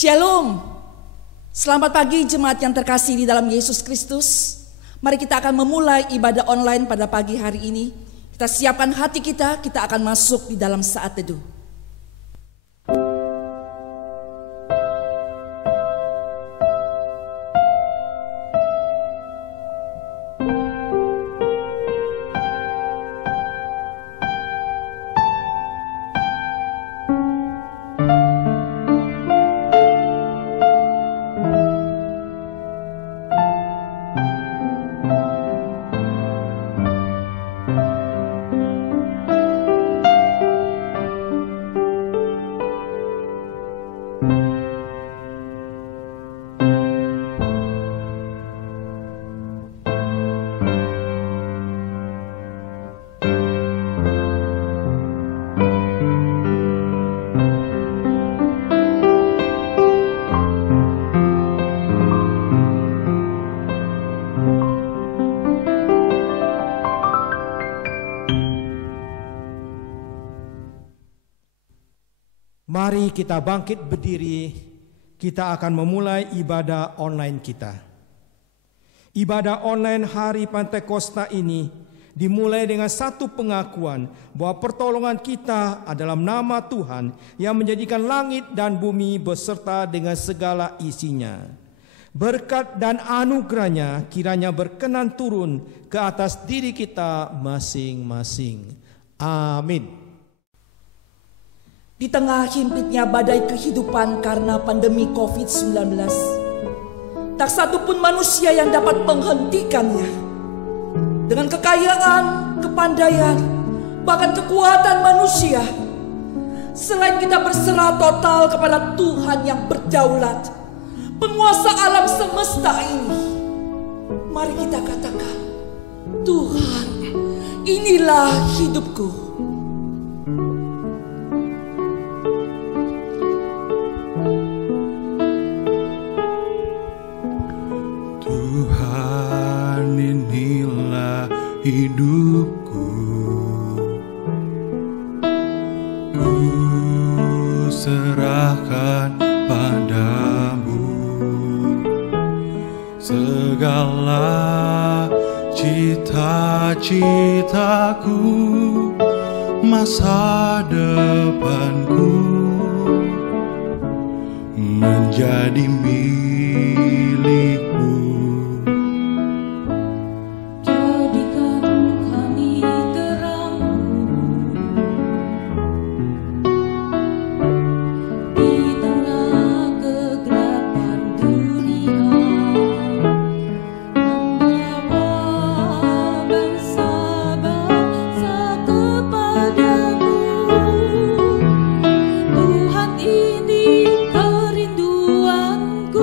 Shalom. Selamat pagi jemaat yang terkasih di dalam Yesus Kristus. Mari kita akan memulai ibadah online pada pagi hari ini. Kita siapkan hati kita akan masuk di dalam saat teduh. Mari kita bangkit berdiri, kita akan memulai ibadah online kita. Ibadah online hari Pentakosta ini dimulai dengan satu pengakuan bahwa pertolongan kita adalah nama Tuhan yang menjadikan langit dan bumi beserta dengan segala isinya. Berkat dan anugerahnya kiranya berkenan turun ke atas diri kita masing-masing. Amin. Di tengah himpitnya badai kehidupan karena pandemi COVID-19, tak satu pun manusia yang dapat menghentikannya. Dengan kekayaan, kepandaian, bahkan kekuatan manusia, selain kita berserah total kepada Tuhan yang berdaulat, penguasa alam semesta ini, mari kita katakan, Tuhan, inilah hidupku. Hidupku, ku serahkan padamu segala cita-citaku, masa depanku menjadi milikmu. Tuhan ini kerinduanku.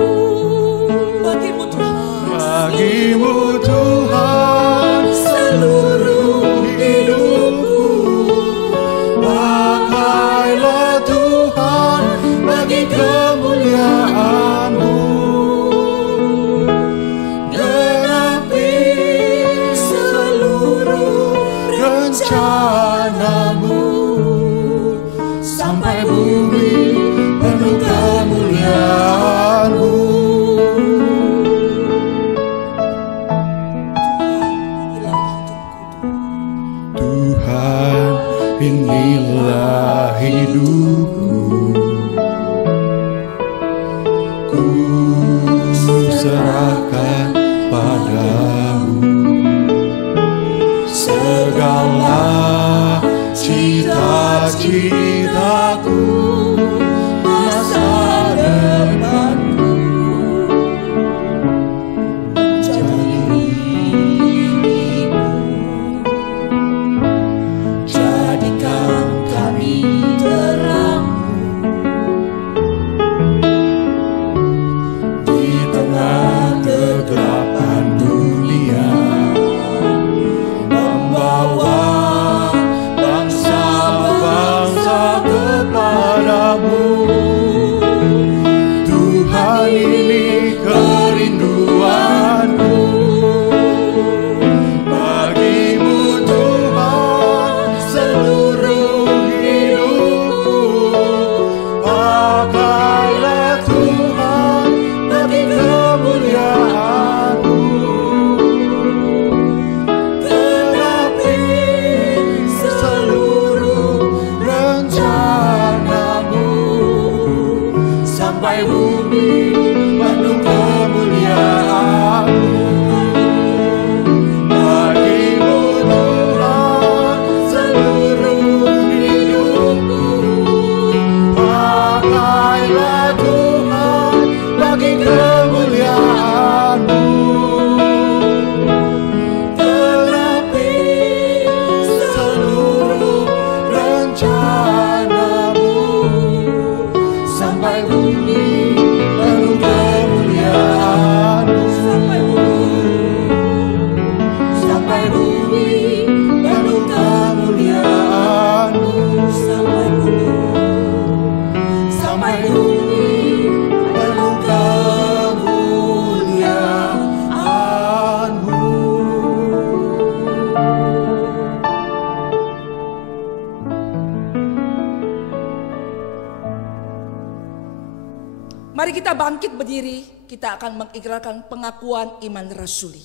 kita bangkit berdiri, kita akan mengikrarkan pengakuan iman rasuli.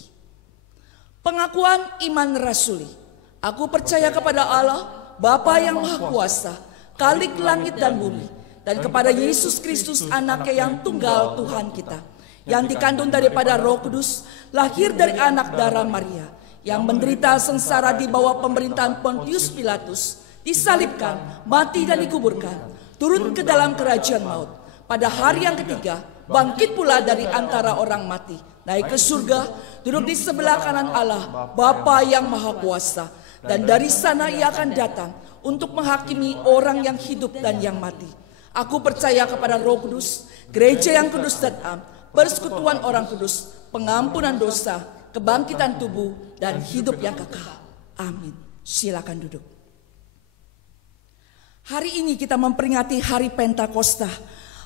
Pengakuan iman rasuli. Aku percaya kepada Allah, Bapa yang Maha Kuasa, Khalik langit dan bumi, dan kepada Yesus Kristus anaknya yang tunggal Tuhan kita, yang dikandung daripada Roh Kudus, lahir dari anak darah Maria, yang menderita sengsara di bawah pemerintahan Pontius Pilatus, disalibkan, mati dan dikuburkan, turun ke dalam kerajaan maut. Pada hari yang ketiga, bangkit pula dari antara orang mati, naik ke surga, duduk di sebelah kanan Allah, Bapa yang Maha Kuasa, dan dari sana ia akan datang untuk menghakimi orang yang hidup dan yang mati. Aku percaya kepada Roh Kudus, gereja yang kudus dan am, persekutuan orang kudus, pengampunan dosa, kebangkitan tubuh, dan hidup yang kekal. Amin. Silakan duduk. Hari ini kita memperingati hari Pentakosta,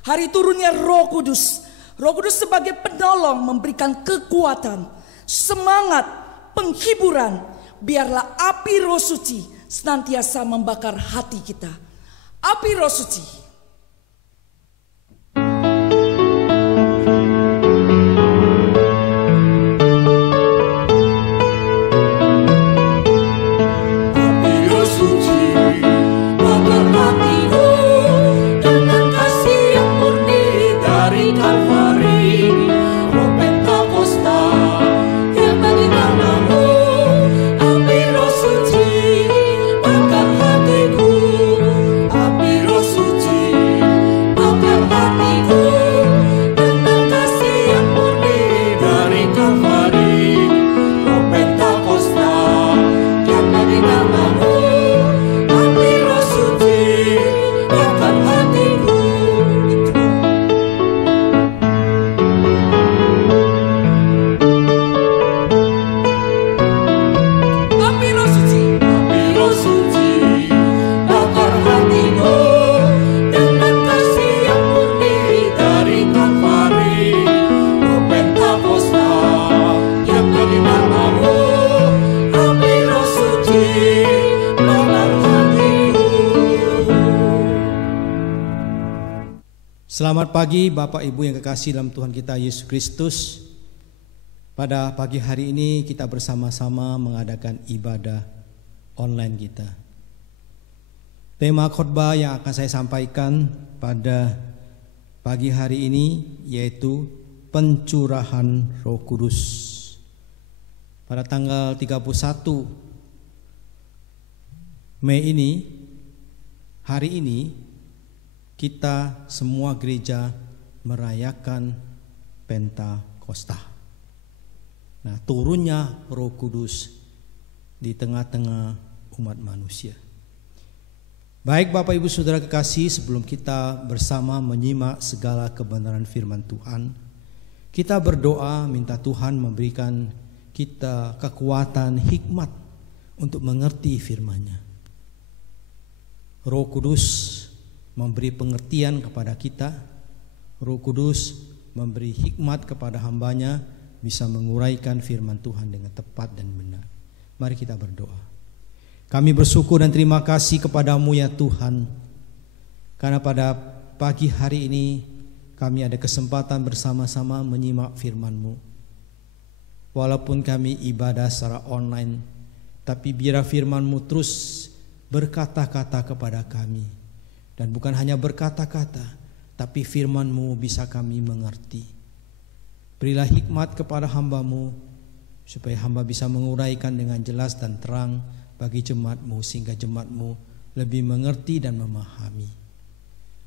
hari turunnya Roh Kudus. Roh Kudus sebagai penolong memberikan kekuatan, semangat, penghiburan. Biarlah api Roh Suci senantiasa membakar hati kita. Api Roh Suci. Selamat pagi Bapak Ibu yang kekasih dalam Tuhan kita Yesus Kristus. Pada pagi hari ini kita bersama-sama mengadakan ibadah online kita. Tema khotbah yang akan saya sampaikan pada pagi hari ini yaitu pencurahan Roh Kudus. Pada tanggal 31 Mei ini, hari ini kita semua gereja merayakan Pentakosta. Nah, turunnya Roh Kudus di tengah-tengah umat manusia. Baik Bapak Ibu Saudara kekasih, sebelum kita bersama menyimak segala kebenaran firman Tuhan, kita berdoa minta Tuhan memberikan kita kekuatan hikmat untuk mengerti firman-Nya. Roh Kudus memberi pengertian kepada kita. Roh Kudus memberi hikmat kepada hamba-Nya, bisa menguraikan firman Tuhan dengan tepat dan benar. Mari kita berdoa. Kami bersyukur dan terima kasih kepada-Mu ya Tuhan, karena pada pagi hari ini kami ada kesempatan bersama-sama menyimak firman-Mu. Walaupun kami ibadah secara online, tapi biar firman-Mu terus berkata-kata kepada kami. Dan bukan hanya berkata-kata, tapi firman-Mu bisa kami mengerti. Berilah hikmat kepada hamba-Mu, supaya hamba bisa menguraikan dengan jelas dan terang bagi jemaat-Mu, sehingga jemaat-Mu lebih mengerti dan memahami.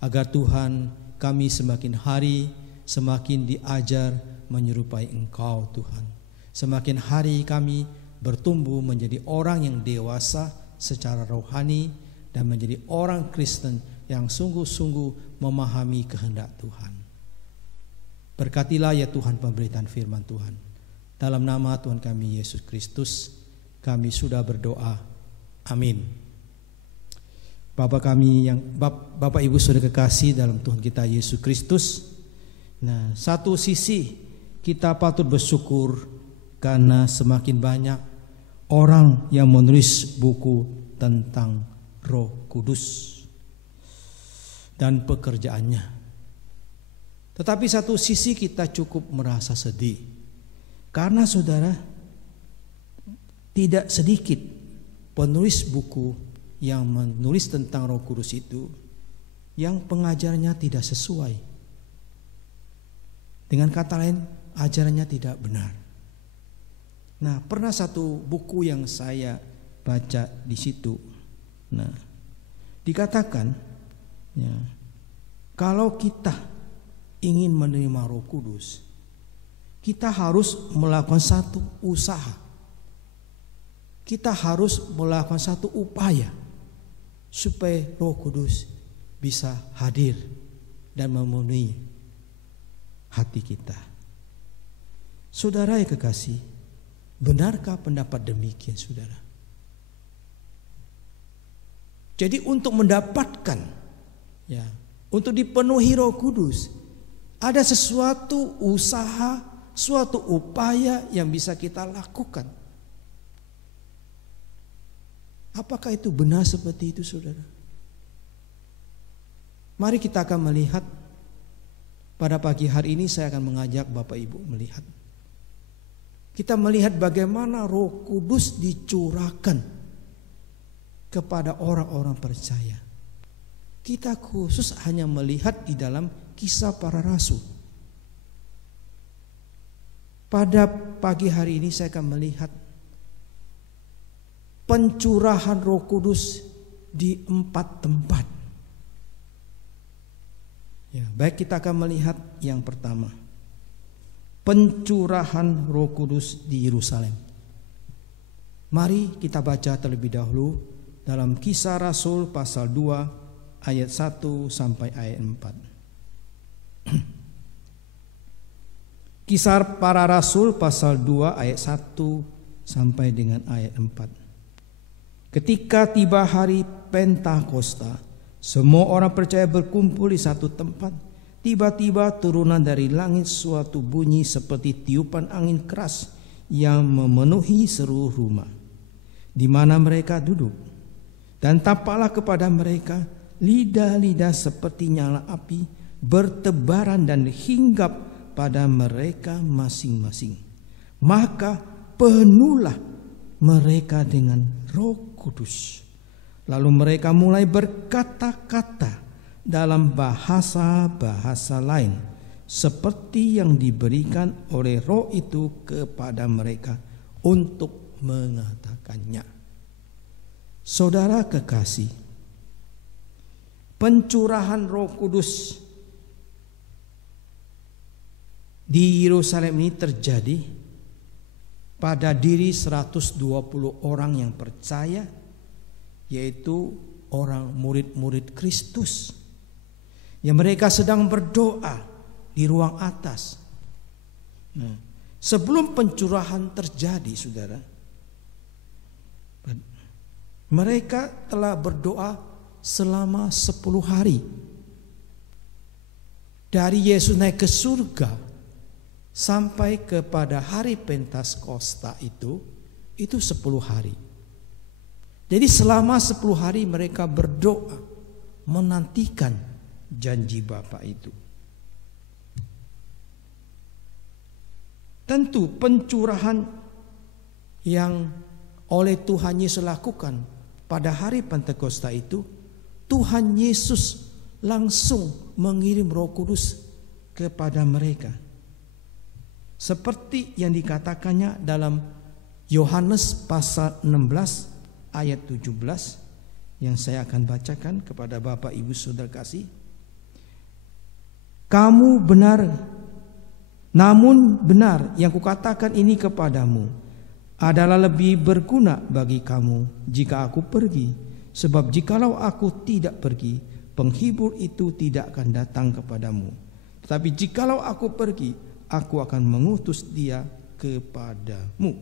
Agar Tuhan, kami semakin hari semakin diajar menyerupai Engkau Tuhan. Semakin hari kami bertumbuh menjadi orang yang dewasa secara rohani dan menjadi orang Kristen yang sungguh-sungguh memahami kehendak Tuhan. Berkatilah ya Tuhan pemberitaan firman Tuhan. Dalam nama Tuhan kami Yesus Kristus, kami sudah berdoa. Amin. Bapak Ibu Saudara kekasih dalam Tuhan kita Yesus Kristus. Nah, satu sisi kita patut bersyukur karena semakin banyak orang yang menulis buku tentang Roh Kudus dan pekerjaannya. Tetapi satu sisi kita cukup merasa sedih, karena saudara, tidak sedikit penulis buku yang menulis tentang Roh Kudus itu yang pengajarannya tidak sesuai. Dengan kata lain, ajarannya tidak benar. Nah, pernah satu buku yang saya baca di situ. Nah, dikatakan ya, kalau kita ingin menerima Roh Kudus, kita harus melakukan satu usaha. Kita harus melakukan satu upaya supaya Roh Kudus bisa hadir dan memenuhi hati kita. Saudara yang kekasih, benarkah pendapat demikian, saudara? Jadi untuk mendapatkan, ya, untuk dipenuhi Roh Kudus, ada sesuatu usaha, suatu upaya yang bisa kita lakukan. Apakah itu benar seperti itu, saudara? Mari kita akan melihat. Pada pagi hari ini saya akan mengajak Bapak Ibu melihat. Kita melihat bagaimana Roh Kudus dicurahkan kepada orang-orang percaya. Kita khusus hanya melihat di dalam Kisah Para Rasul. Pada pagi hari ini saya akan melihat pencurahan Roh Kudus di 4 tempat. Ya, baik, kita akan melihat yang pertama, pencurahan Roh Kudus di Yerusalem. Mari kita baca terlebih dahulu dalam Kisah Rasul pasal 2 ayat 1 sampai ayat 4. Kisah Para Rasul pasal 2 ayat 1 sampai dengan ayat 4. Ketika tiba hari Pentakosta, semua orang percaya berkumpul di satu tempat. Tiba-tiba turunan dari langit suatu bunyi seperti tiupan angin keras yang memenuhi seluruh rumah di mana mereka duduk. Dan tampaklah kepada mereka lidah-lidah seperti nyala api bertebaran dan hinggap pada mereka masing-masing. Maka penuhlah mereka dengan Roh Kudus. Lalu mereka mulai berkata-kata dalam bahasa-bahasa lain seperti yang diberikan oleh Roh itu kepada mereka untuk mengatakannya. Saudara kekasih, pencurahan Roh Kudus di Yerusalem ini terjadi pada diri 120 orang yang percaya, yaitu orang murid-murid Kristus, yang mereka sedang berdoa di ruang atas. Nah, sebelum pencurahan terjadi, saudara, mereka telah berdoa selama 10 hari. Dari Yesus naik ke surga sampai kepada hari Pentakosta itu 10 hari. Jadi selama 10 hari mereka berdoa menantikan janji Bapa itu. Tentu pencurahan yang oleh Tuhan Yesus lakukan pada hari Pentakosta itu, Tuhan Yesus langsung mengirim Roh Kudus kepada mereka. Seperti yang dikatakannya dalam Yohanes pasal 16 ayat 17 yang saya akan bacakan kepada Bapak Ibu Saudara kasih. Kamu benar, namun benar yang kukatakan ini kepadamu adalah lebih berguna bagi kamu jika aku pergi. Sebab jikalau aku tidak pergi, penghibur itu tidak akan datang kepadamu. Tetapi jikalau aku pergi, aku akan mengutus dia kepadamu.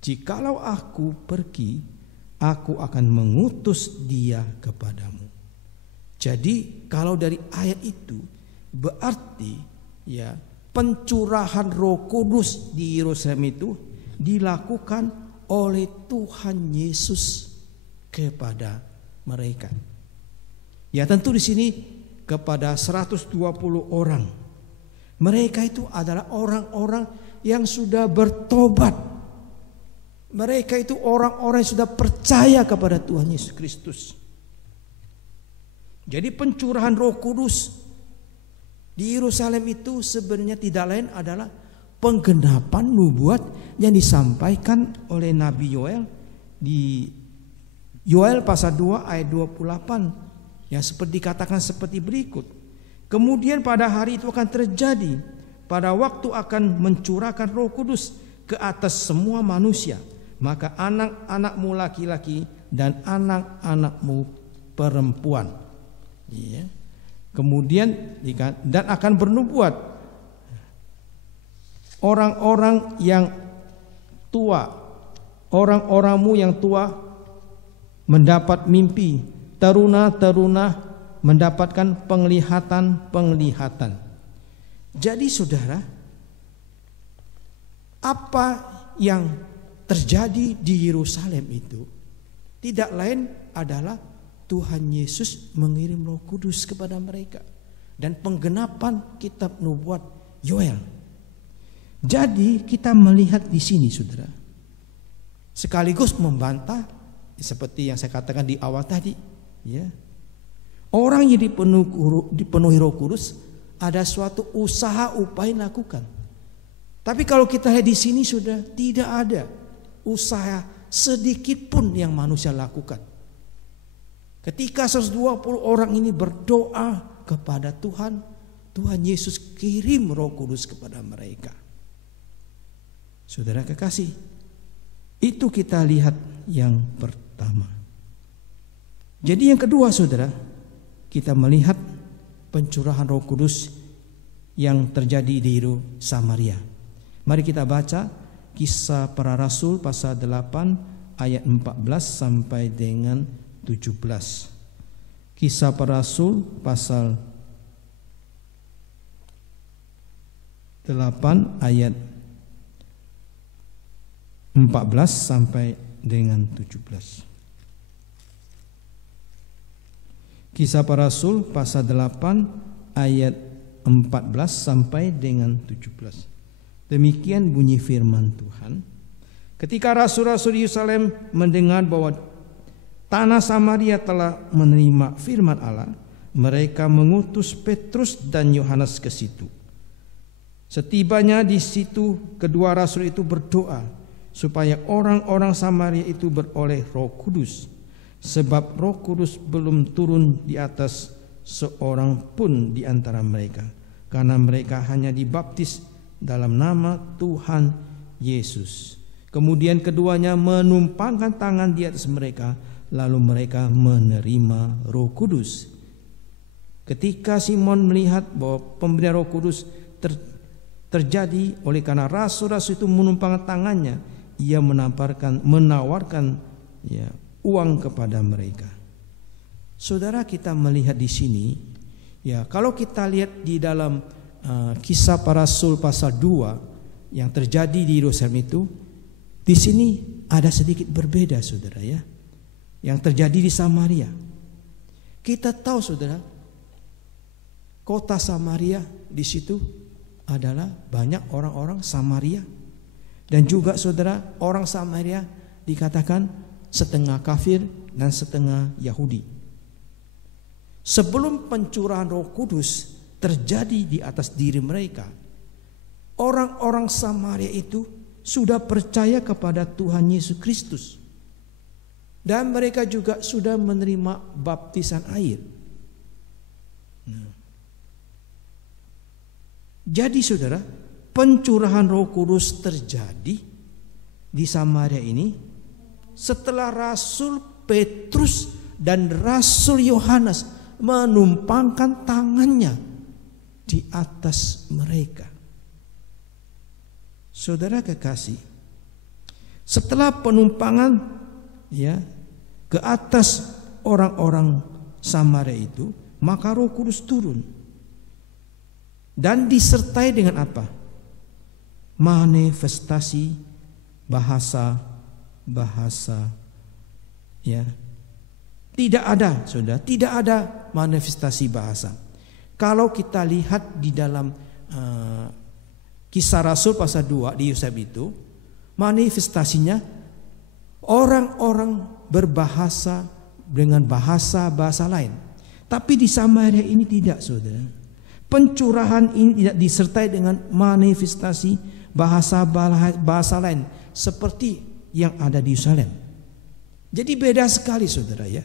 Jikalau aku pergi, aku akan mengutus dia kepadamu. Jadi kalau dari ayat itu berarti ya pencurahan Roh Kudus di Yerusalem itu dilakukan oleh Tuhan Yesus kepada mereka. Ya tentu di sini kepada 120 orang. Mereka itu adalah orang-orang yang sudah bertobat. Mereka itu orang-orang yang sudah percaya kepada Tuhan Yesus Kristus. Jadi pencurahan Roh Kudus di Yerusalem itu sebenarnya tidak lain adalah penggenapan nubuat yang disampaikan oleh Nabi Yoel di Yoel pasal 2 ayat 28 yang seperti dikatakan seperti berikut. Kemudian pada hari itu akan terjadi, pada waktu akan mencurahkan Roh Kudus ke atas semua manusia, maka anak-anakmu laki-laki dan anak-anakmu perempuan. Ya. Kemudian dan akan bernubuat orang-orang yang tua, orang-orangmu yang tua mendapat mimpi, teruna-teruna mendapatkan penglihatan-penglihatan. Jadi saudara, apa yang terjadi di Yerusalem itu tidak lain adalah Tuhan Yesus mengirim Roh Kudus kepada mereka dan penggenapan kitab nubuat Yoel. Jadi kita melihat di sini saudara, sekaligus membantah seperti yang saya katakan di awal tadi, ya. Orang yang dipenuhi Roh Kudus ada suatu usaha upaya lakukan. Tapi kalau kita lihat di sini sudah tidak ada usaha sedikit pun yang manusia lakukan. Ketika 120 orang ini berdoa kepada Tuhan, Tuhan Yesus kirim Roh Kudus kepada mereka. Saudara kekasih, itu kita lihat yang pertama. Jadi yang kedua saudara, kita melihat pencurahan Roh Kudus yang terjadi di Samaria. Mari kita baca Kisah Para Rasul pasal 8 ayat 14 sampai dengan 17. Kisah Para Rasul pasal 8 ayat 14 sampai dengan 17. Kisah Para Rasul pasal 8 ayat 14 sampai dengan 17. Demikian bunyi firman Tuhan. Ketika rasul-rasul di Yerusalem mendengar bahwa tanah Samaria telah menerima firman Allah, mereka mengutus Petrus dan Yohanes ke situ. Setibanya di situ, kedua rasul itu berdoa supaya orang-orang Samaria itu beroleh Roh Kudus, sebab Roh Kudus belum turun di atas seorang pun di antara mereka, karena mereka hanya dibaptis dalam nama Tuhan Yesus. Kemudian keduanya menumpangkan tangan di atas mereka, lalu mereka menerima Roh Kudus. Ketika Simon melihat bahwa pemberian Roh Kudus terjadi oleh karena rasul-rasul itu menumpangkan tangannya, ia menawarkan uang kepada mereka. Saudara, kita melihat di sini, ya, kalau kita lihat di dalam Kisah Para Rasul pasal 2 yang terjadi di Yerusalem itu, di sini ada sedikit berbeda saudara, ya, yang terjadi di Samaria. Kita tahu saudara, kota Samaria di situ adalah banyak orang-orang Samaria, dan juga saudara, orang Samaria dikatakan setengah kafir dan setengah Yahudi. Sebelum pencurahan Roh Kudus terjadi di atas diri mereka, orang-orang Samaria itu sudah percaya kepada Tuhan Yesus Kristus, dan mereka juga sudah menerima baptisan air. Jadi saudara, pencurahan Roh Kudus terjadi di Samaria ini setelah Rasul Petrus dan Rasul Yohanes menumpangkan tangannya di atas mereka. Saudara kekasih, setelah penumpangan ke atas orang-orang Samaria itu, maka Roh Kudus turun dan disertai dengan apa? Manifestasi bahasa. Ya, tidak ada, saudara, tidak ada manifestasi bahasa. Kalau kita lihat di dalam Kisah Rasul pasal 2 di Yusuf itu, manifestasinya orang-orang berbahasa dengan bahasa lain. Tapi di Samaria ini tidak, saudara. Pencurahan ini tidak disertai dengan manifestasi bahasa lain seperti yang ada di Yerusalem. Jadi beda sekali, saudara ya.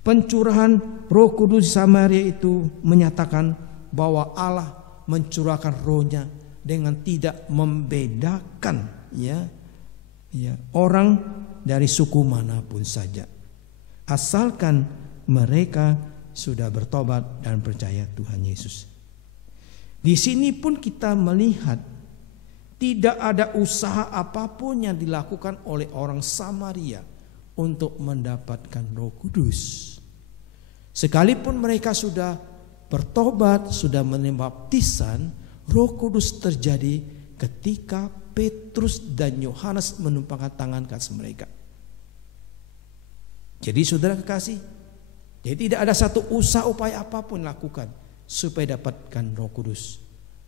Pencurahan Roh Kudus di Samaria itu menyatakan bahwa Allah mencurahkan rohnya dengan tidak membedakan orang dari suku manapun saja, asalkan mereka sudah bertobat dan percaya Tuhan Yesus. Di sini pun kita melihat tidak ada usaha apapun yang dilakukan oleh orang Samaria untuk mendapatkan Roh Kudus. Sekalipun mereka sudah bertobat, sudah menerima baptisan, Roh Kudus terjadi ketika Petrus dan Yohanes menumpangkan tangan ke atas mereka. Jadi saudara kekasih, jadi tidak ada satu usaha upaya apapun lakukan supaya dapatkan Roh Kudus,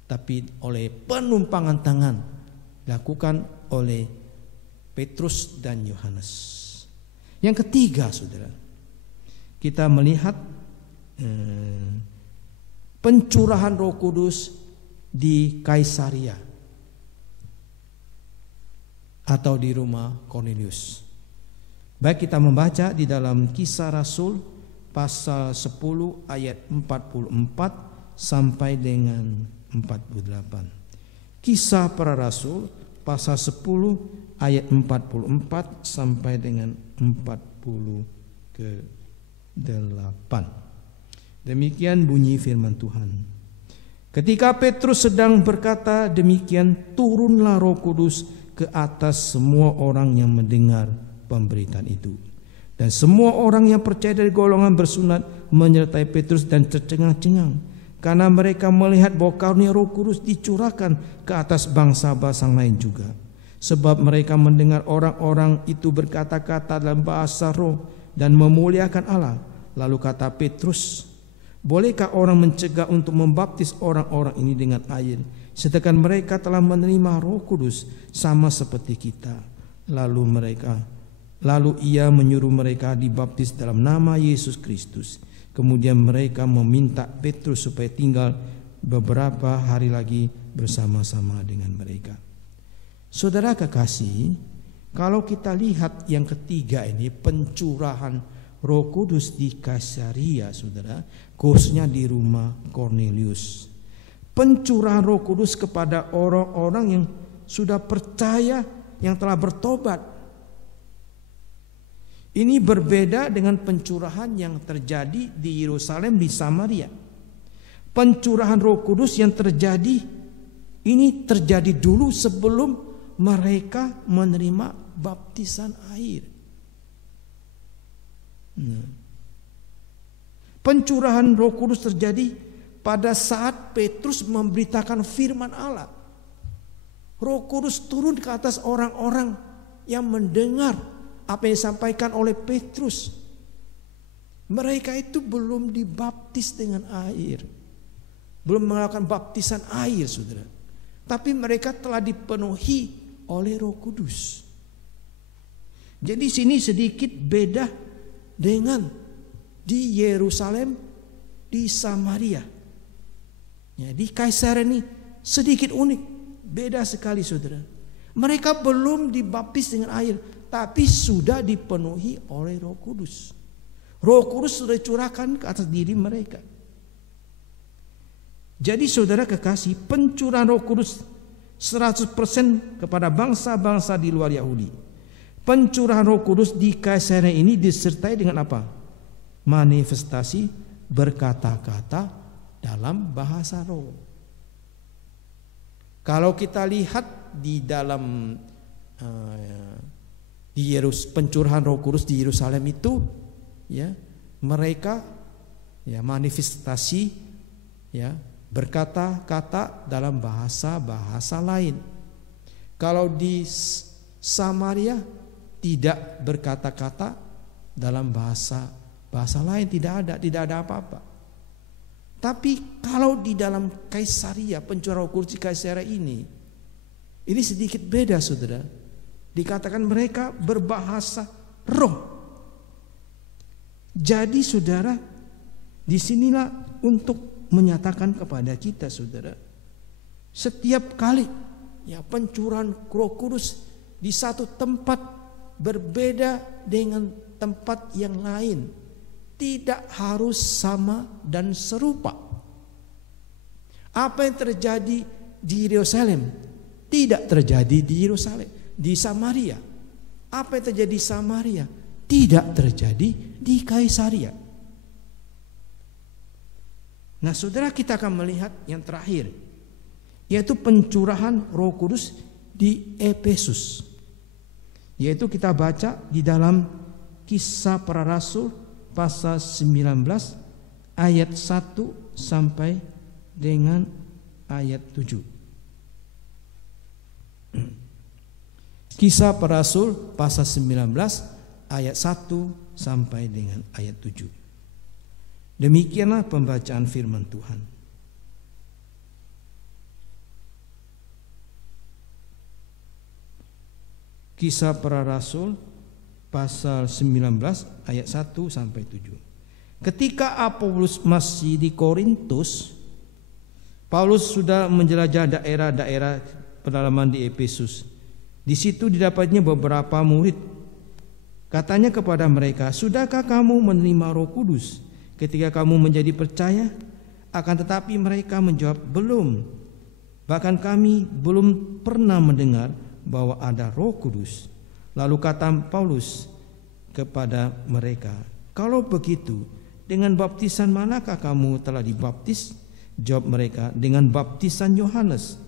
tapi oleh penumpangan tangan dilakukan oleh Petrus dan Yohanes. Yang ketiga, saudara, kita melihat pencurahan Roh Kudus di Kaisaria atau di rumah Kornelius. Baik, kita membaca di dalam Kisah Rasul pasal 10 ayat 44 sampai dengan 48. Kisah Para Rasul pasal 10 ayat 44 sampai dengan 48. Demikian bunyi firman Tuhan. Ketika Petrus sedang berkata demikian, turunlah Roh Kudus ke atas semua orang yang mendengar pemberitaan itu. Dan semua orang yang percaya dari golongan bersunat menyertai Petrus dan tercengang-cengang, karena mereka melihat bahwa karunia Roh Kudus dicurahkan ke atas bangsa-bangsa lain juga. Sebab mereka mendengar orang-orang itu berkata-kata dalam bahasa roh dan memuliakan Allah. Lalu kata Petrus, bolehkah orang mencegah untuk membaptis orang-orang ini dengan air, sedangkan mereka telah menerima Roh Kudus sama seperti kita? Lalu ia menyuruh mereka dibaptis dalam nama Yesus Kristus. Kemudian mereka meminta Petrus supaya tinggal beberapa hari lagi bersama-sama dengan mereka. Saudara kekasih, kalau kita lihat yang ketiga ini, pencurahan Roh Kudus di Kaisaria, saudara, khususnya di rumah Kornelius. Pencurahan Roh Kudus kepada orang-orang yang sudah percaya, yang telah bertobat. Ini berbeda dengan pencurahan yang terjadi di Yerusalem, di Samaria. Pencurahan Roh Kudus yang terjadi ini terjadi dulu sebelum mereka menerima baptisan air. Pencurahan Roh Kudus terjadi pada saat Petrus memberitakan firman Allah. Roh Kudus turun ke atas orang-orang yang mendengar apa yang disampaikan oleh Petrus. Mereka itu belum dibaptis dengan air, belum melakukan baptisan air, saudara. Tapi mereka telah dipenuhi oleh Roh Kudus. Jadi sini sedikit beda dengan di Yerusalem, di Samaria. Ya, di Kaisaria ini sedikit unik, beda sekali, saudara. Mereka belum dibaptis dengan air, tapi sudah dipenuhi oleh Roh Kudus. Roh Kudus sudah dicurahkan ke atas diri mereka. Jadi saudara kekasih, pencurahan Roh Kudus 100% kepada bangsa-bangsa di luar Yahudi. Pencurahan Roh Kudus di Kaisaria ini disertai dengan apa? Manifestasi berkata-kata dalam bahasa roh. Kalau kita lihat di dalam pencurahan Roh Kudus di Yerusalem itu, ya, mereka ya manifestasi ya berkata-kata dalam bahasa lain. Kalau di Samaria tidak berkata-kata dalam bahasa lain, tidak ada apa-apa. Tapi kalau di dalam Kaisaria, pencurahan Roh Kudus di Kaisaria ini sedikit beda, saudara. Dikatakan mereka berbahasa roh. Jadi saudara, disinilah untuk menyatakan kepada kita, saudara, setiap kali pencurahan Roh Kudus di satu tempat berbeda dengan tempat yang lain, tidak harus sama dan serupa. Apa yang terjadi di Yerusalem tidak terjadi di Yerusalem, di Samaria. Apa yang terjadi di Samaria tidak terjadi di Kaisaria. Nah, saudara, kita akan melihat yang terakhir, yaitu pencurahan Roh Kudus di Efesus. Yaitu kita baca di dalam Kisah Para Rasul pasal 19 ayat 1 sampai dengan ayat 7. Kisah Para Rasul pasal 19 ayat 1 sampai dengan ayat 7. Demikianlah pembacaan firman Tuhan. Kisah Para Rasul pasal 19 ayat 1 sampai 7. Ketika Apolos masih di Korintus, Paulus sudah menjelajah daerah-daerah pedalaman di Efesus. Di situ didapatnya beberapa murid. Katanya kepada mereka, "Sudahkah kamu menerima Roh Kudus ketika kamu menjadi percaya?" Akan tetapi mereka menjawab, "Belum. Bahkan kami belum pernah mendengar bahwa ada Roh Kudus." Lalu kata Paulus kepada mereka, "Kalau begitu, dengan baptisan manakah kamu telah dibaptis?" Jawab mereka, "Dengan baptisan Yohanes."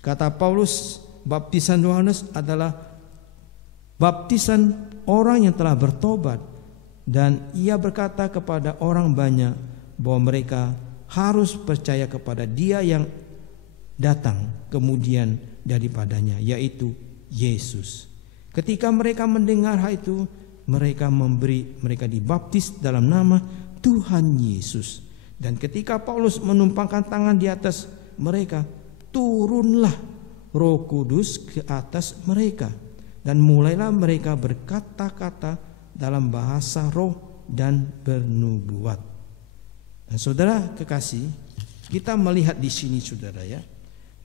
Kata Paulus, baptisan Yohanes adalah baptisan orang yang telah bertobat, dan ia berkata kepada orang banyak bahwa mereka harus percaya kepada Dia yang datang kemudian daripadanya, yaitu Yesus. Ketika mereka mendengar hal itu, mereka dibaptis dalam nama Tuhan Yesus. Dan ketika Paulus menumpangkan tangan di atas mereka, turunlah Roh Kudus ke atas mereka, dan mulailah mereka berkata-kata dalam bahasa roh dan bernubuat. Dan saudara kekasih, kita melihat di sini, saudara,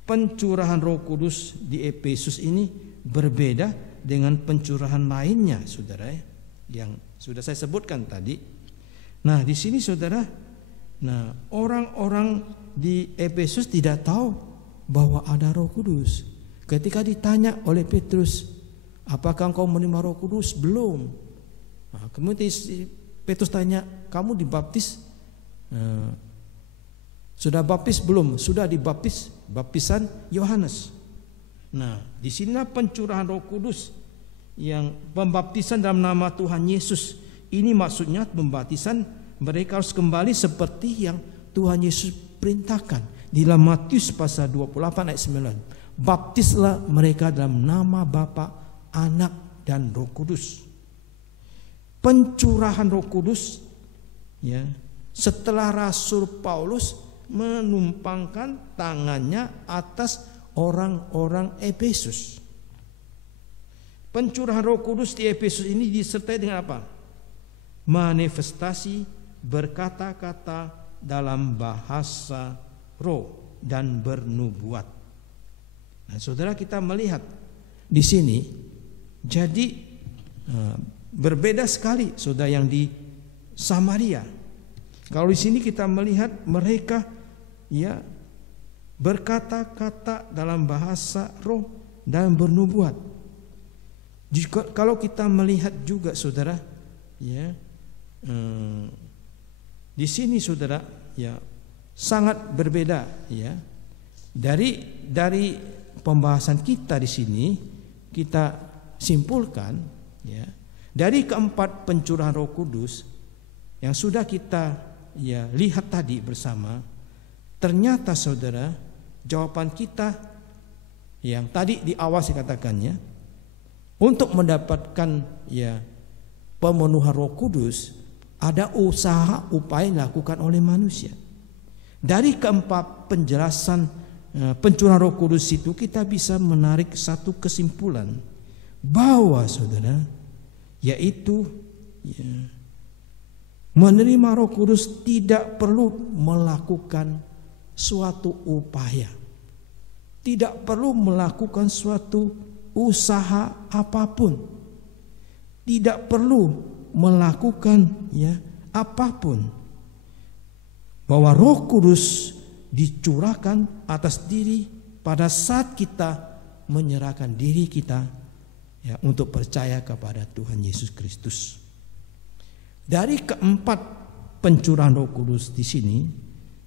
pencurahan Roh Kudus di Efesus ini berbeda dengan pencurahan lainnya, saudara, yang sudah saya sebutkan tadi. Nah, di sini, saudara, orang-orang di Efesus tidak tahu bahwa ada Roh Kudus. Ketika ditanya oleh Petrus, "Apakah engkau menerima Roh Kudus?" "Belum." Nah, kemudian Petrus tanya, "Kamu dibaptis? Sudah baptis belum?" "Sudah dibaptis, baptisan Yohanes." Nah, di sinilah pencurahan Roh Kudus, yang pembaptisan dalam nama Tuhan Yesus. Ini maksudnya pembaptisan mereka harus kembali seperti yang Tuhan Yesus perintahkan di dalam Matius pasal 28 ayat 9. "Baptislah mereka dalam nama Bapa, Anak dan Roh Kudus." Pencurahan Roh Kudus, setelah Rasul Paulus menumpangkan tangannya atas orang-orang Efesus. Pencurahan Roh Kudus di Efesus ini disertai dengan apa? Manifestasi berkata-kata dalam bahasa roh dan bernubuat. Nah, saudara, kita melihat di sini, jadi berbeda sekali, saudara, yang di Samaria. Kalau di sini kita melihat mereka berkata-kata dalam bahasa roh dan bernubuat. Kalau kita melihat juga, saudara, di sini, saudara, sangat berbeda, dari pembahasan kita di sini. Kita simpulkan, dari keempat pencurahan Roh Kudus yang sudah kita lihat tadi bersama, ternyata, saudara, jawaban kita yang tadi di awal saya katakannya, untuk mendapatkan pemenuhan Roh Kudus, ada usaha upaya dilakukan oleh manusia. Dari keempat penjelasan pencurahan Roh Kudus itu kita bisa menarik satu kesimpulan bahwa saudara, yaitu menerima Roh Kudus tidak perlu melakukan suatu upaya, tidak perlu melakukan suatu usaha apapun, tidak perlu melakukan apapun. Bahwa Roh Kudus dicurahkan atas diri pada saat kita menyerahkan diri kita untuk percaya kepada Tuhan Yesus Kristus. Dari keempat pencurahan Roh Kudus di sini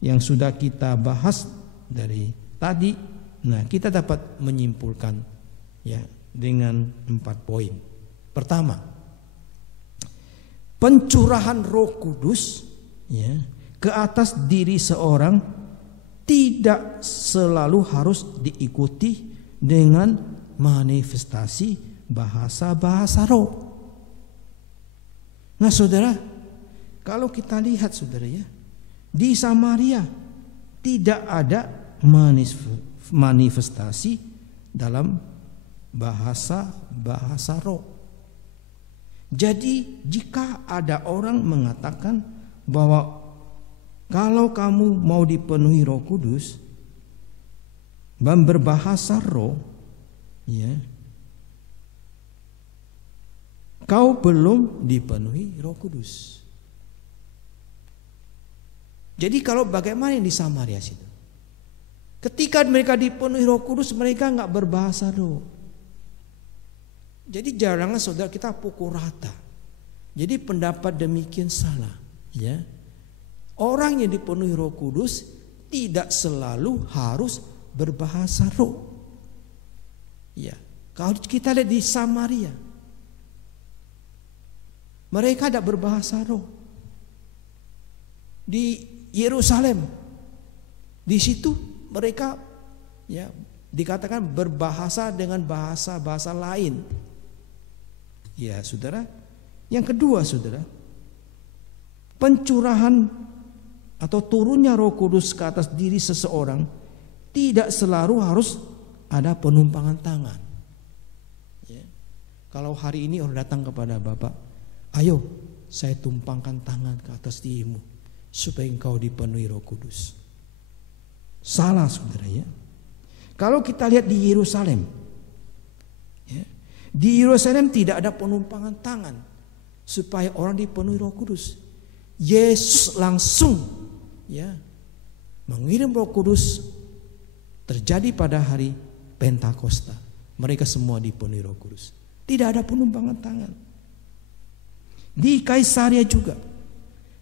yang sudah kita bahas dari tadi, nah kita dapat menyimpulkan dengan 4 poin. Pertama, pencurahan Roh Kudus ke atas diri seorang tidak selalu harus diikuti dengan manifestasi bahasa-bahasa roh. Nah saudara, kalau kita lihat saudara di Samaria tidak ada manifestasi dalam bahasa roh. Jadi jika ada orang mengatakan bahwa kalau kamu mau dipenuhi Roh Kudus dan berbahasa roh, kau belum dipenuhi Roh Kudus. Jadi kalau bagaimana di Samaria situ? Ketika mereka dipenuhi Roh Kudus, mereka nggak berbahasa roh. Jadi jangan saudara kita pukul rata. Jadi pendapat demikian salah, Orang yang dipenuhi Roh Kudus tidak selalu harus berbahasa roh. Kalau kita lihat di Samaria, mereka tidak berbahasa roh. Di Yerusalem, di situ mereka dikatakan berbahasa dengan bahasa-bahasa lain. Saudara. Yang kedua, saudara, pencurahan atau turunnya Roh Kudus ke atas diri seseorang tidak selalu harus ada penumpangan tangan. Kalau hari ini orang datang kepada Bapak, ayo saya tumpangkan tangan ke atas dirimu supaya engkau dipenuhi Roh Kudus. Salah saudara Kalau kita lihat di Yerusalem, di Yerusalem tidak ada penumpangan tangan supaya orang dipenuhi Roh Kudus. Yesus langsung mengirim Roh Kudus terjadi pada hari Pentakosta. Mereka semua dipenuhi Roh Kudus. Tidak ada penumpangan tangan. Di Kaisaria juga,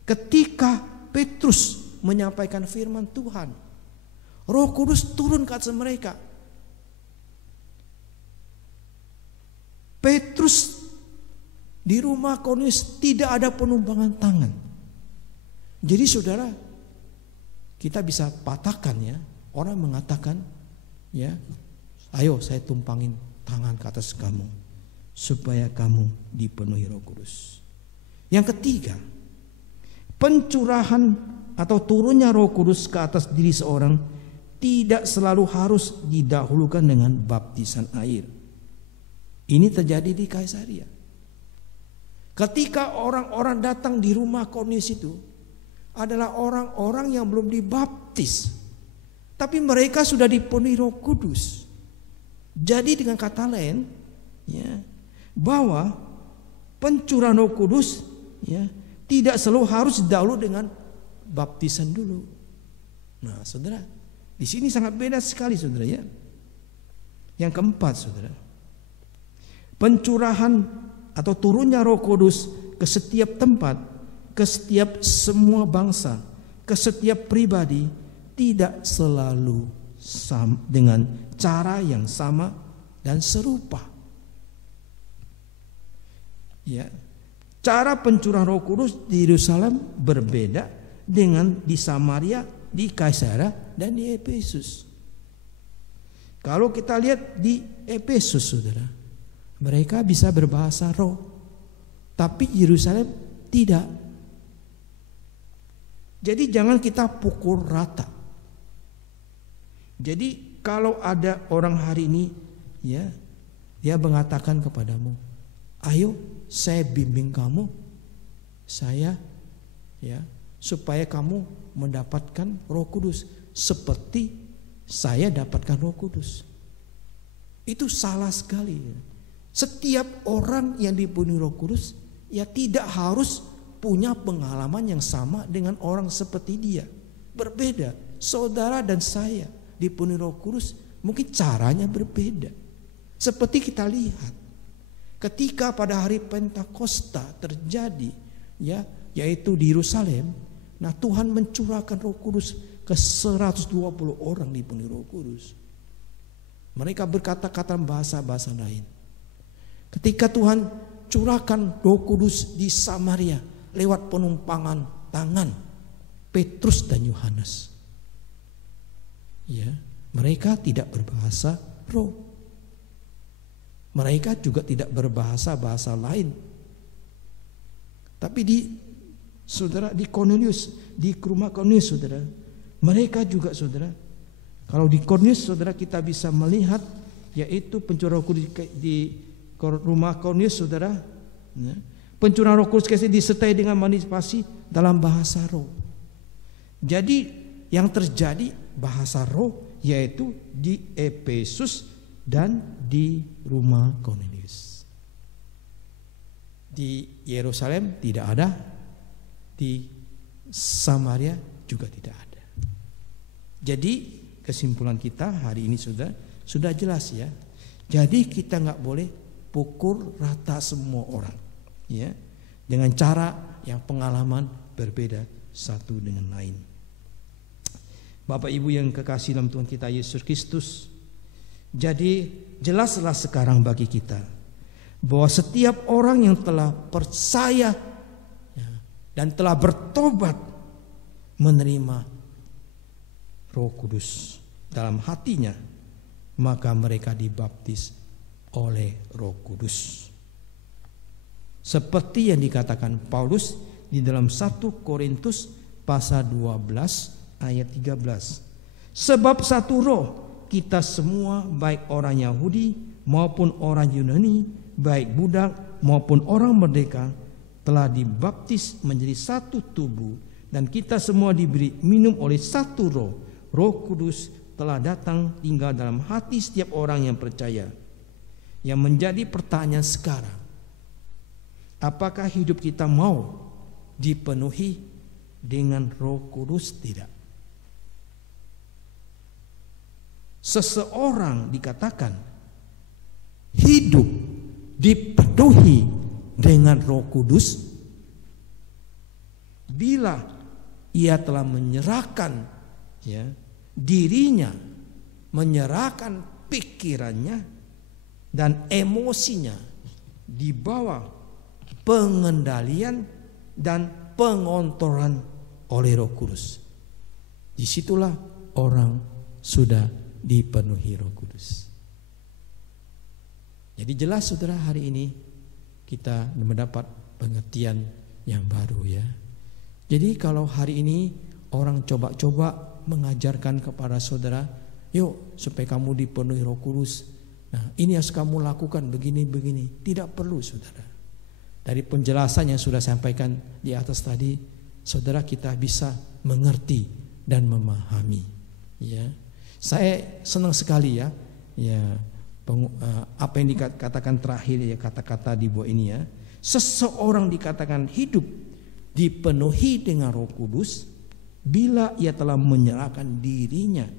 ketika Petrus menyampaikan firman Tuhan, Roh Kudus turun ke atas mereka. Petrus di rumah Kornelius tidak ada penumpangan tangan. Jadi saudara, kita bisa patahkan orang mengatakan ayo saya tumpangin tangan ke atas kamu supaya kamu dipenuhi Roh Kudus. Yang ketiga, pencurahan atau turunnya Roh Kudus ke atas diri seorang tidak selalu harus didahulukan dengan baptisan air. Ini terjadi di Kaisaria. Ketika orang-orang datang di rumah Kornelius itu adalah orang-orang yang belum dibaptis, tapi mereka sudah dipenuhi Roh Kudus. Jadi dengan kata lain, bahwa pencurahan Roh Kudus tidak selalu harus didahului dengan baptisan dulu. Nah, saudara, di sini sangat beda sekali, saudara Yang keempat, saudara, pencurahan atau turunnya Roh Kudus ke setiap tempat, ke setiap semua bangsa, ke setiap pribadi tidak selalu dengan cara yang sama dan serupa. Cara pencurahan Roh Kudus di Yerusalem berbeda dengan di Samaria, di Kaisaria, dan di Efesus. Kalau kita lihat di Efesus, saudara, mereka bisa berbahasa roh, tapi Yerusalem tidak. Jadi jangan kita pukul rata. Jadi kalau ada orang hari ini ya, dia mengatakan kepadamu, ayo saya bimbing kamu, saya ya, supaya kamu mendapatkan Roh Kudus seperti saya dapatkan Roh Kudus. Itu salah sekali. Setiap orang yang dipenuhi Roh Kudus ya tidak harus punya pengalaman yang sama dengan orang seperti dia. Berbeda. Saudara dan saya dipenuhi Roh Kudus mungkin caranya berbeda. Seperti kita lihat ketika pada hari Pentakosta terjadi ya, yaitu di Yerusalem. Nah, Tuhan mencurahkan Roh Kudus ke 120 orang dipenuhi Roh Kudus. Mereka berkata-kata bahasa-bahasa lain. Ketika Tuhan curahkan Roh Kudus di Samaria lewat penumpangan tangan Petrus dan Yohanes. Ya, mereka tidak berbahasa roh. Mereka juga tidak berbahasa-bahasa lain. Tapi saudara, di Kornelius, di rumah Kornelius, saudara, mereka juga, saudara, kalau di Kornelius, saudara, kita bisa melihat yaitu pencurahan Roh Kudus di rumah Kornelius, saudara, ya, pencurahan Roh Kudus disertai dengan manifestasi dalam bahasa roh. Jadi yang terjadi bahasa roh yaitu di Efesus dan di rumah Kornelius. Di Yerusalem tidak ada, di Samaria juga tidak ada. Jadi kesimpulan kita hari ini sudah jelas ya. Jadi kita nggak boleh pukul rata semua orang. Ya, dengan cara yang pengalaman berbeda satu dengan lain. Bapak Ibu yang kekasih dalam Tuhan kita Yesus Kristus, jadi jelaslah sekarang bagi kita bahwa setiap orang yang telah percaya ya, dan telah bertobat menerima Roh Kudus dalam hatinya, maka mereka dibaptis oleh Roh Kudus. Seperti yang dikatakan Paulus di dalam 1 Korintus pasal 12 ayat 13. Sebab satu roh kita semua, baik orang Yahudi maupun orang Yunani, baik budak maupun orang merdeka, telah dibaptis menjadi satu tubuh, dan kita semua diberi minum oleh satu roh. Roh Kudus telah datang tinggal dalam hati setiap orang yang percaya. Yang menjadi pertanyaan sekarang, apakah hidup kita mau dipenuhi dengan Roh Kudus? Tidak. Seseorang dikatakan hidup dipenuhi dengan Roh Kudus bila ia telah menyerahkan ya, dirinya, menyerahkan pikirannya dan emosinya di bawah pengendalian dan pengontrolan oleh Roh Kudus. Disitulah orang sudah dipenuhi Roh Kudus. Jadi jelas saudara, hari ini kita mendapat pengertian yang baru ya. Jadi kalau hari ini orang coba-coba mengajarkan kepada saudara, yuk supaya kamu dipenuhi Roh Kudus, nah ini harus kamu lakukan begini-begini. Tidak perlu saudara. Dari penjelasan yang sudah sampaikan di atas tadi, saudara kita bisa mengerti dan memahami. Ya, saya senang sekali ya, apa yang dikatakan terakhir ya, kata-kata di bawah ini ya. Seseorang dikatakan hidup dipenuhi dengan Roh Kudus bila ia telah menyerahkan dirinya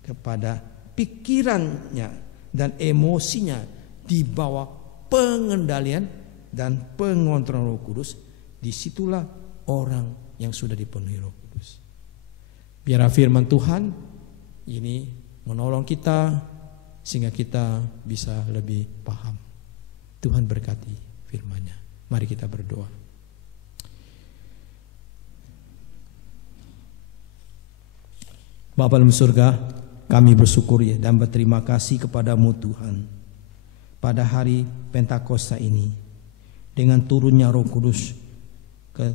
kepada pikirannya dan emosinya di bawah pengendalian dan pengontrolan Roh Kudus. Disitulah orang yang sudah dipenuhi Roh Kudus. Biar firman Tuhan ini menolong kita sehingga kita bisa lebih paham. Tuhan berkati firman-Nya. Mari kita berdoa. Bapa dalam surga, kami bersyukur ya dan berterima kasih kepadamu Tuhan, pada hari Pentakosta ini dengan turunnya Roh Kudus ke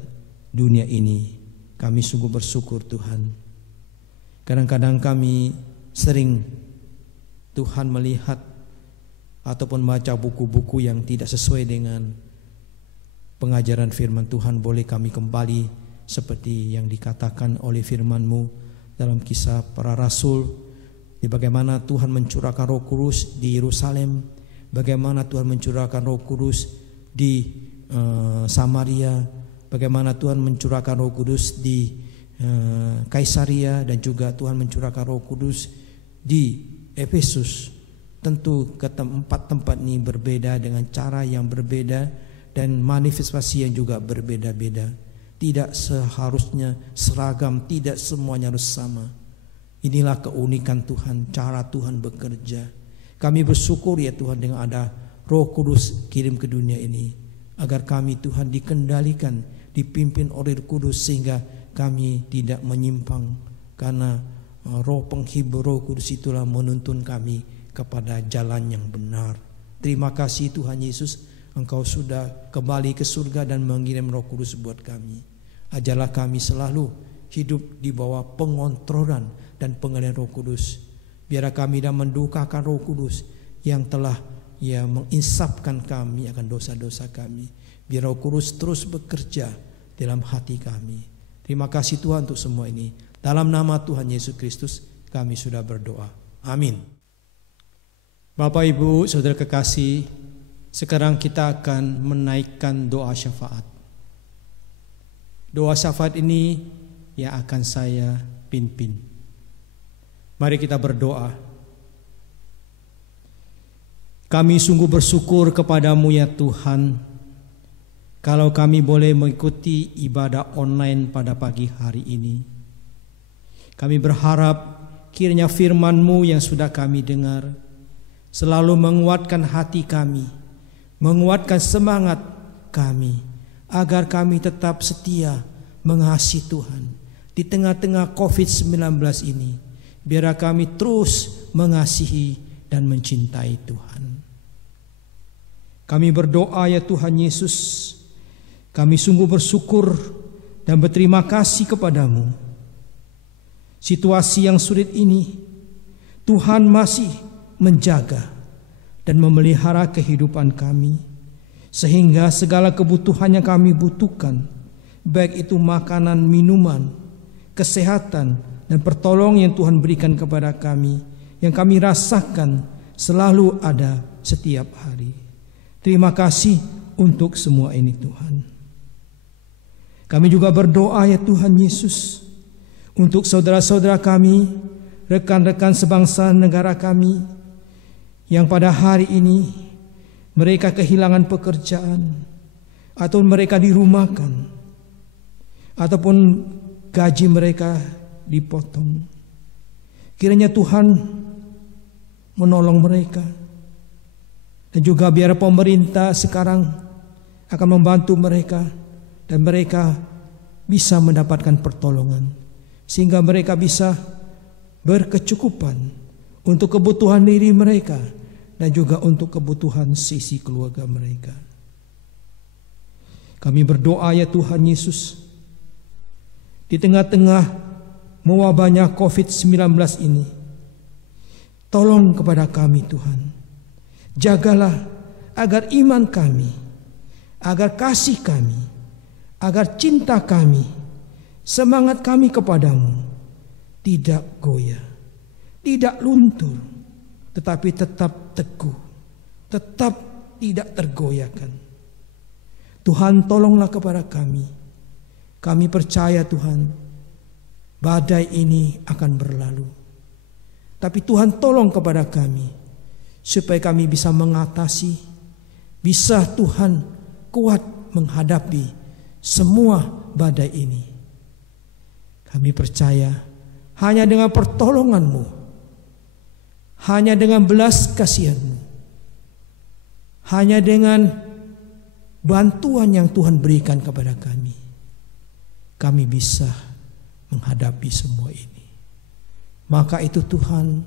dunia ini, Kami sungguh bersyukur Tuhan. Kadang-kadang kami sering Tuhan melihat ataupun baca buku-buku yang tidak sesuai dengan pengajaran firman Tuhan. Boleh kami kembali seperti yang dikatakan oleh firman-Mu dalam Kisah Para Rasul, di bagaimana Tuhan mencurahkan Roh Kudus di Yerusalem, bagaimana Tuhan mencurahkan Roh Kudus di Samaria, bagaimana Tuhan mencurahkan Roh Kudus di Kaisaria, dan juga Tuhan mencurahkan Roh Kudus di Efesus. Tentu tempat-tempat ini berbeda dengan cara yang berbeda dan manifestasi yang juga berbeda-beda. Tidak seharusnya seragam, tidak semuanya harus sama. Inilah keunikan Tuhan, cara Tuhan bekerja. Kami bersyukur ya Tuhan dengan ada Roh Kudus kirim ke dunia ini, agar kami Tuhan dikendalikan, dipimpin oleh Roh Kudus, sehingga kami tidak menyimpang. Karena Roh penghibur, Roh Kudus itulah menuntun kami kepada jalan yang benar. Terima kasih Tuhan Yesus, Engkau sudah kembali ke surga dan mengirim Roh Kudus buat kami. Ajarlah kami selalu hidup di bawah pengontrolan dan pengendalian Roh Kudus. Biarlah kami dan mendukakan Roh Kudus yang telah menginsafkan kami akan dosa-dosa kami. Biar Roh Kudus terus bekerja dalam hati kami. Terima kasih Tuhan untuk semua ini. Dalam nama Tuhan Yesus Kristus kami sudah berdoa. Amin. Bapak Ibu Saudara kekasih, sekarang kita akan menaikkan doa syafaat. Doa syafaat ini yang akan saya pimpin. Mari kita berdoa. Kami sungguh bersyukur kepadamu ya Tuhan, kalau kami boleh mengikuti ibadah online pada pagi hari ini. Kami berharap kiranya firman-Mu yang sudah kami dengar selalu menguatkan hati kami, menguatkan semangat kami, agar kami tetap setia mengasihi Tuhan di tengah-tengah COVID-19 ini. Biar kami terus mengasihi dan mencintai Tuhan. Kami berdoa ya Tuhan Yesus, kami sungguh bersyukur dan berterima kasih kepadamu. Situasi yang sulit ini Tuhan masih menjaga dan memelihara kehidupan kami, sehingga segala kebutuhan yang kami butuhkan, baik itu makanan, minuman, kesehatan, dan pertolongan yang Tuhan berikan kepada kami, yang kami rasakan selalu ada setiap hari. Terima kasih untuk semua ini Tuhan. Kami juga berdoa ya Tuhan Yesus, untuk saudara-saudara kami, rekan-rekan sebangsa negara kami, yang pada hari ini mereka kehilangan pekerjaan, atau mereka dirumahkan, ataupun gaji mereka dipotong. Kiranya Tuhan menolong mereka, dan juga biar pemerintah sekarang akan membantu mereka, dan mereka bisa mendapatkan pertolongan, sehingga mereka bisa berkecukupan untuk kebutuhan diri mereka dan juga untuk kebutuhan sisi keluarga mereka. Kami berdoa ya Tuhan Yesus, di tengah-tengah mewabahnya COVID-19 ini, tolong kepada kami Tuhan, jagalah agar iman kami, agar kasih kami, agar cinta kami, semangat kami kepadamu tidak goyah, tidak luntur, tetapi tetap teguh, tetap tidak tergoyahkan. Tuhan tolonglah kepada kami. Kami percaya Tuhan, badai ini akan berlalu. Tapi Tuhan tolong kepada kami, supaya kami bisa mengatasi, bisa Tuhan kuat menghadapi semua badai ini. Kami percaya hanya dengan pertolongan-Mu, hanya dengan belas kasihan-Mu, hanya dengan bantuan yang Tuhan berikan kepada kami bisa menghadapi semua ini. Maka itu Tuhan,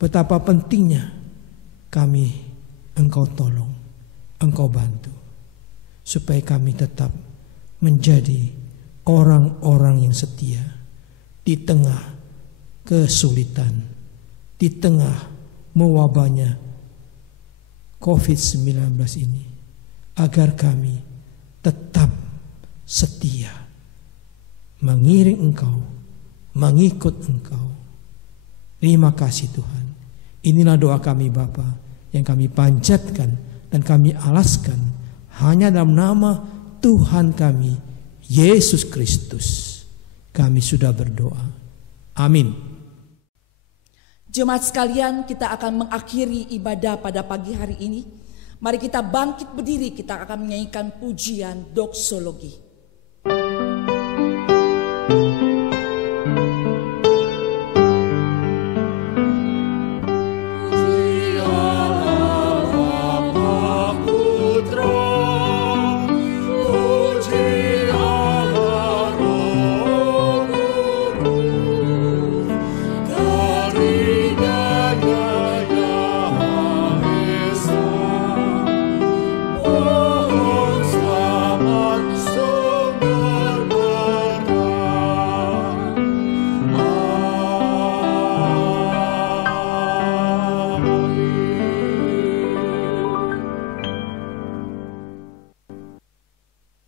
betapa pentingnya kami Engkau tolong, Engkau bantu, supaya kami tetap menjadi orang-orang yang setia di tengah kesulitan, di tengah mewabahnya COVID-19 ini, agar kami tetap setia mengiring Engkau, mengikut Engkau. Terima kasih Tuhan. Inilah doa kami Bapa yang kami panjatkan dan kami alaskan hanya dalam nama Tuhan kami, Yesus Kristus. Kami sudah berdoa. Amin. Jemaat sekalian, kita akan mengakhiri ibadah pada pagi hari ini. Mari kita bangkit berdiri, kita akan menyanyikan pujian doksologi.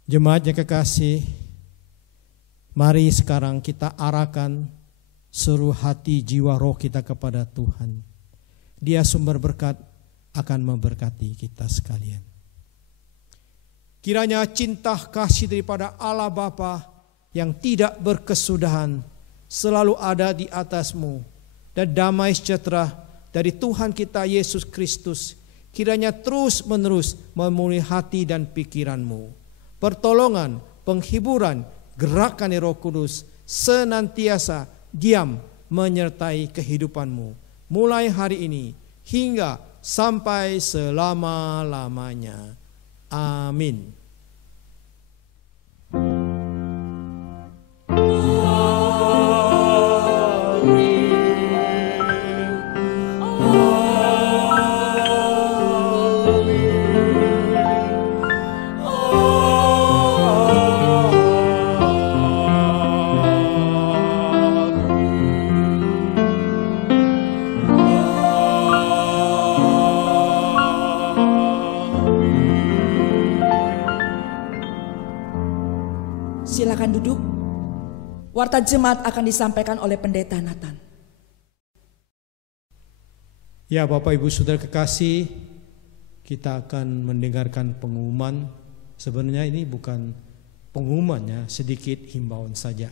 Jemaat yang kekasih, mari sekarang kita arahkan seluruh hati, jiwa, roh kita kepada Tuhan. Dia sumber berkat, akan memberkati kita sekalian. Kiranya cinta kasih daripada Allah Bapa yang tidak berkesudahan selalu ada di atasmu, dan damai sejahtera dari Tuhan kita Yesus Kristus kiranya terus menerus memenuhi hati dan pikiranmu. Pertolongan, penghiburan, gerakan Roh Kudus senantiasa diam menyertai kehidupanmu mulai hari ini hingga sampai selama-lamanya. Amin. Silakan duduk. Warta jemaat akan disampaikan oleh Pendeta Nathan. Ya Bapak Ibu Saudara kekasih, kita akan mendengarkan pengumuman. Sebenarnya ini bukan pengumumannya, sedikit himbauan saja.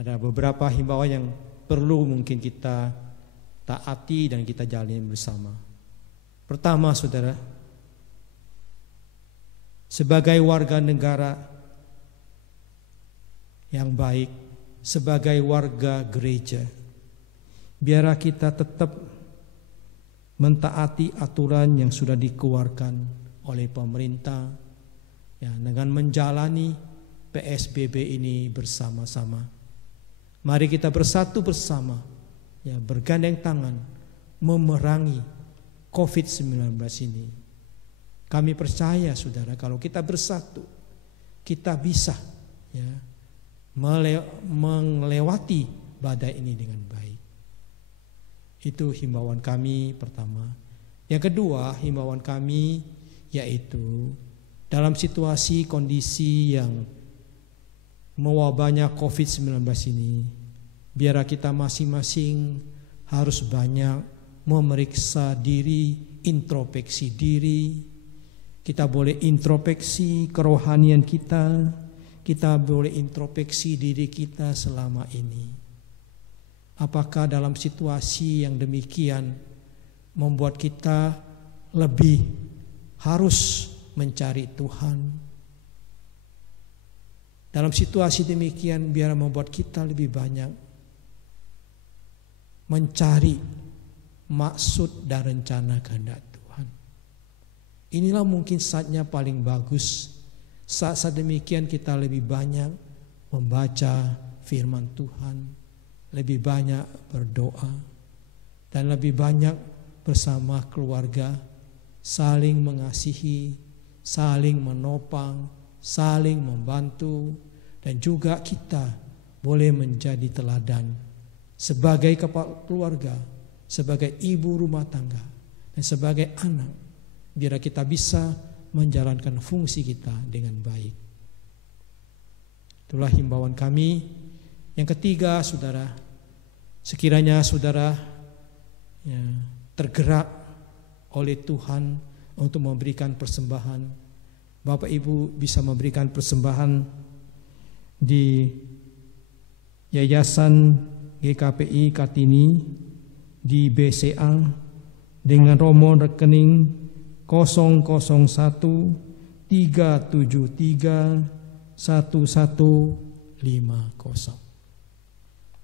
Ada beberapa himbauan yang perlu mungkin kita taati dan kita jalani bersama. Pertama saudara, sebagai warga negara yang baik, sebagai warga gereja, biarlah kita tetap mentaati aturan yang sudah dikeluarkan oleh pemerintah, ya, dengan menjalani PSBB ini bersama-sama. Mari kita bersatu bersama, ya, bergandeng tangan memerangi COVID-19 ini. Kami percaya saudara, kalau kita bersatu, kita bisa, ya, melewati badai ini dengan baik. Itu himbauan kami pertama. Yang kedua, himbauan kami yaitu dalam situasi kondisi yang mewabahnya COVID-19 ini, biar kita masing-masing harus banyak memeriksa diri, introspeksi diri. Kita boleh introspeksi kerohanian kita. Kita boleh introspeksi diri kita selama ini. Apakah dalam situasi yang demikian membuat kita lebih harus mencari Tuhan? Dalam situasi demikian biar membuat kita lebih banyak mencari maksud dan rencana kehendak Tuhan. Inilah mungkin saatnya paling bagus. Saat demikian kita lebih banyak membaca firman Tuhan, lebih banyak berdoa, dan lebih banyak bersama keluarga saling mengasihi, saling menopang, saling membantu, dan juga kita boleh menjadi teladan sebagai kepala keluarga, sebagai ibu rumah tangga, dan sebagai anak, biar kita bisa menjalankan fungsi kita dengan baik. Itulah himbauan kami. Yang ketiga, saudara, sekiranya saudara tergerak oleh Tuhan untuk memberikan persembahan, Bapak Ibu bisa memberikan persembahan di Yayasan GKPI Kartini di BCA dengan nomor rekening 001-373-1150.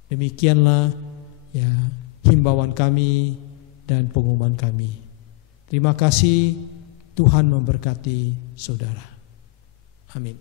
Demikianlah himbauan kami dan pengumuman kami. Terima kasih, Tuhan memberkati saudara. Amin.